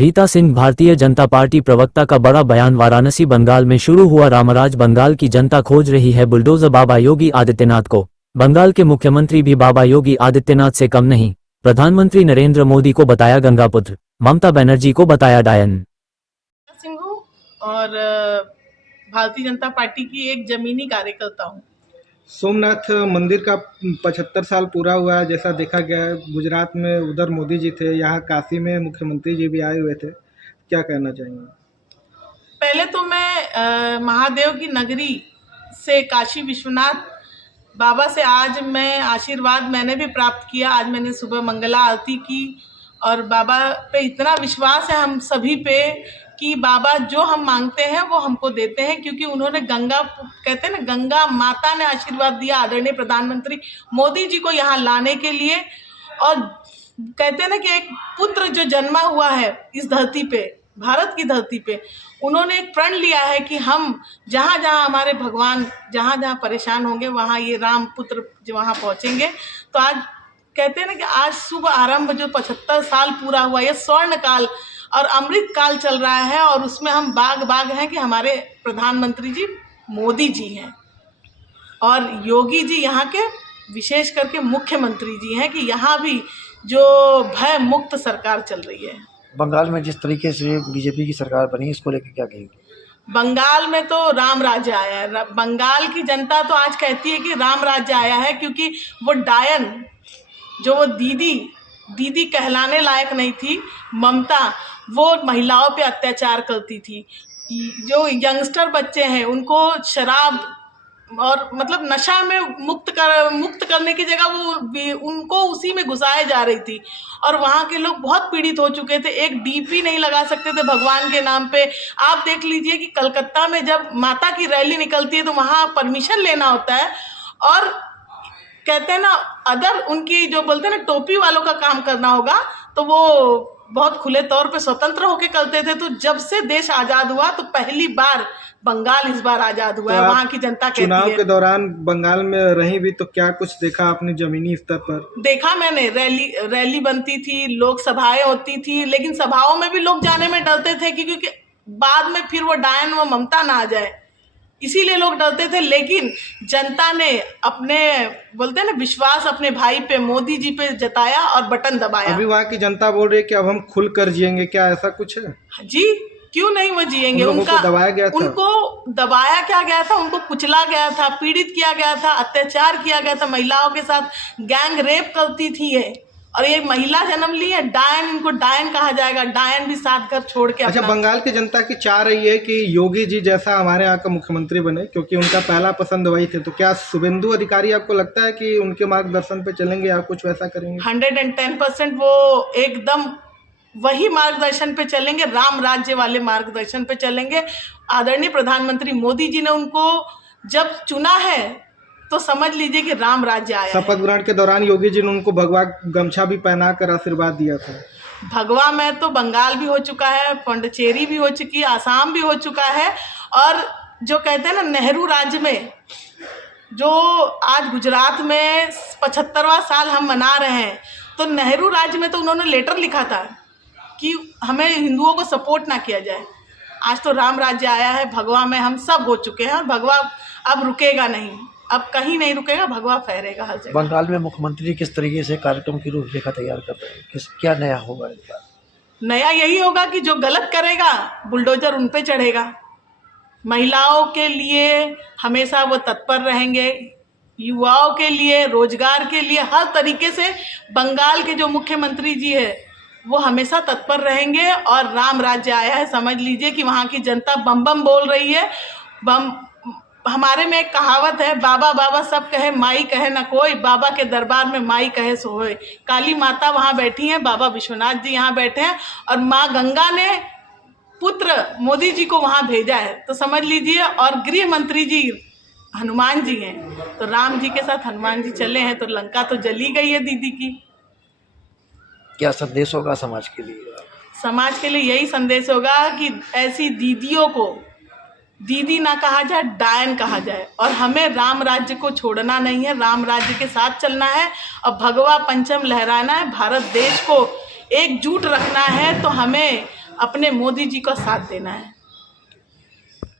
Rita Singh. Bharatiya Janata party प्रवक्ता का बड़ा बयान। वाराणसी बंगाल में शुरू हुआ रामराज। बंगाल की जनता खोज रही है बुलडोजर बाबा योगी आदित्यनाथ को। बंगाल के मुख्यमंत्री भी बाबा योगी आदित्यनाथ से कम नहीं। प्रधानमंत्री नरेंद्र मोदी को बताया गंगापुत्र, ममता बनर्जी को बताया डायन। सिंह हूँ और भारतीय जनता पार्टी की एक जमीनी कार्यकर्ता हूँ। सोमनाथ मंदिर का 75 साल पूरा हुआ है, जैसा देखा गया है। गुजरात में उधर मोदी जी थे, यहाँ काशी में मुख्यमंत्री जी भी आए हुए थे। क्या कहना चाहेंगे? पहले तो मैं महादेव की नगरी से काशी विश्वनाथ बाबा से आज मैं आशीर्वाद मैंने भी प्राप्त किया। आज मैंने सुबह मंगला आरती की और बाबा पे इतना विश्वास है हम सभी पे कि बाबा जो हम मांगते हैं वो हमको देते हैं, क्योंकि उन्होंने गंगा, कहते हैं ना, गंगा माता ने आशीर्वाद दिया आदरणीय प्रधानमंत्री मोदी जी को यहाँ लाने के लिए। और कहते हैं ना कि एक पुत्र जो जन्मा हुआ है इस धरती पे, भारत की धरती पे, उन्होंने एक प्रण लिया है कि हम जहाँ जहाँ हमारे भगवान जहाँ जहाँ परेशान होंगे वहाँ ये राम पुत्र जो वहाँ पहुँचेंगे। तो आज कहते हैं ना कि आज शुभ आरंभ जो 75 साल पूरा हुआ, ये स्वर्ण काल और अमृत काल चल रहा है और उसमें हम बाग हैं कि हमारे प्रधानमंत्री जी मोदी जी हैं और योगी जी यहाँ के विशेष करके मुख्यमंत्री जी हैं कि यहाँ भी जो भय मुक्त सरकार चल रही है। बंगाल में जिस तरीके से बीजेपी की सरकार बनी, इसको लेकर क्या कहेंगे? बंगाल में तो राम राज्य आया है। बंगाल की जनता तो आज कहती है कि राम राज्य आया है, क्योंकि वो डायन जो वो दीदी कहलाने लायक नहीं थी, ममता, वो महिलाओं पे अत्याचार करती थी। जो यंगस्टर बच्चे हैं उनको शराब और मतलब नशा में मुक्त करने की जगह वो उनको उसी में घुसाए जा रही थी और वहाँ के लोग बहुत पीड़ित हो चुके थे। एक डीपी नहीं लगा सकते थे भगवान के नाम पे। आप देख लीजिए कि कलकत्ता में जब माता की रैली निकलती है तो वहाँ परमिशन लेना होता है और कहते हैं ना, अदर उनकी जो बोलते हैं ना टोपी वालों का काम करना होगा तो वो बहुत खुले तौर पे स्वतंत्र होके करते थे। तो जब से देश आज़ाद हुआ तो पहली बार बंगाल इस बार आज़ाद हुआ है। वहाँ की जनता कहती है। चुनाव के दौरान बंगाल में रही भी तो क्या कुछ देखा आपने जमीनी स्तर पर? देखा मैंने रैली बनती थी, लोक सभाएं होती थी, लेकिन सभाओं में भी लोग जाने में डरते थे क्योंकि बाद में फिर वो डायन वो ममता ना आ जाए, इसीलिए लोग डरते थे। लेकिन जनता ने अपने बोलते हैं ना विश्वास अपने भाई पे मोदी जी पे जताया और बटन दबाया। अभी वहाँ की जनता बोल रही है कि अब हम खुल कर जिएंगे, क्या ऐसा कुछ है? जी, क्यों नहीं वो जिएंगे। उनको दबाया गया था, उनको दबाया क्या गया था, उनको कुचला गया था, पीड़ित किया गया था, अत्याचार किया गया था, महिलाओं के साथ गैंग रेप करती थी ये, और ये महिला जन्म ली है डायन, इनको डायन कहा जाएगा। डायन भी साथ घर छोड़ के। अच्छा, बंगाल की जनता की चाह रही है कि योगी जी जैसा हमारे यहाँ का मुख्यमंत्री बने, क्योंकि उनका पहला पसंद वही थे। तो क्या शुभेंदु अधिकारी आपको लगता है कि उनके मार्गदर्शन पे चलेंगे या कुछ वैसा करेंगे? 110% वो एकदम वही मार्गदर्शन पे चलेंगे, राम राज्य वाले मार्गदर्शन पे चलेंगे। आदरणीय प्रधानमंत्री मोदी जी ने उनको जब चुना है तो समझ लीजिए कि राम राज्य आया। शपथ ग्रहण के दौरान योगी जी ने उनको भगवा गमछा भी पहना कर आशीर्वाद दिया था। भगवा में तो बंगाल भी हो चुका है, पुडुचेरी भी हो चुकी है, आसाम भी हो चुका है। और जो कहते हैं ना नेहरू राज्य में, जो आज गुजरात में 75वां साल हम मना रहे हैं, तो नेहरू राज्य में तो उन्होंने लेटर लिखा था कि हमें हिंदुओं को सपोर्ट ना किया जाए। आज तो राम राज्य आया है, भगवा में हम सब हो चुके हैं। भगवा अब रुकेगा नहीं, अब कहीं नहीं रुकेगा, भगवा फहरेगा हर जगह। बंगाल में मुख्यमंत्री किस तरीके से कार्यक्रम की रूपरेखा तैयार कर रहे हैं, क्या नया होगा इस बार? नया यही होगा कि जो गलत करेगा बुलडोजर उन पे चढ़ेगा। महिलाओं के लिए हमेशा वो तत्पर रहेंगे, युवाओं के लिए, रोजगार के लिए, हर तरीके से बंगाल के जो मुख्यमंत्री जी है वो हमेशा तत्पर रहेंगे। और राम राज्य आया है, समझ लीजिए कि वहाँ की जनता बम बम बोल रही है। बम, हमारे में एक कहावत है, बाबा बाबा सब कहे माई कहे ना कोई, बाबा के दरबार में माई कहे सो होए। काली माता वहाँ बैठी हैं, बाबा विश्वनाथ जी यहाँ बैठे हैं और माँ गंगा ने पुत्र मोदी जी को वहाँ भेजा है, तो समझ लीजिए। और गृह मंत्री जी हनुमान जी हैं, तो राम जी के साथ हनुमान जी चले हैं, तो लंका तो जली गई है दीदी की। क्या संदेश होगा समाज के लिए? समाज के लिए यही संदेश होगा कि ऐसी दीदियों को दीदी ना कहा जाए, डायन कहा जाए। और हमें राम राज्य को छोड़ना नहीं है, राम राज्य के साथ चलना है और भगवा पंचम लहराना है। भारत देश को एकजुट रखना है। तो हमें अपने मोदी जी का साथ देना है।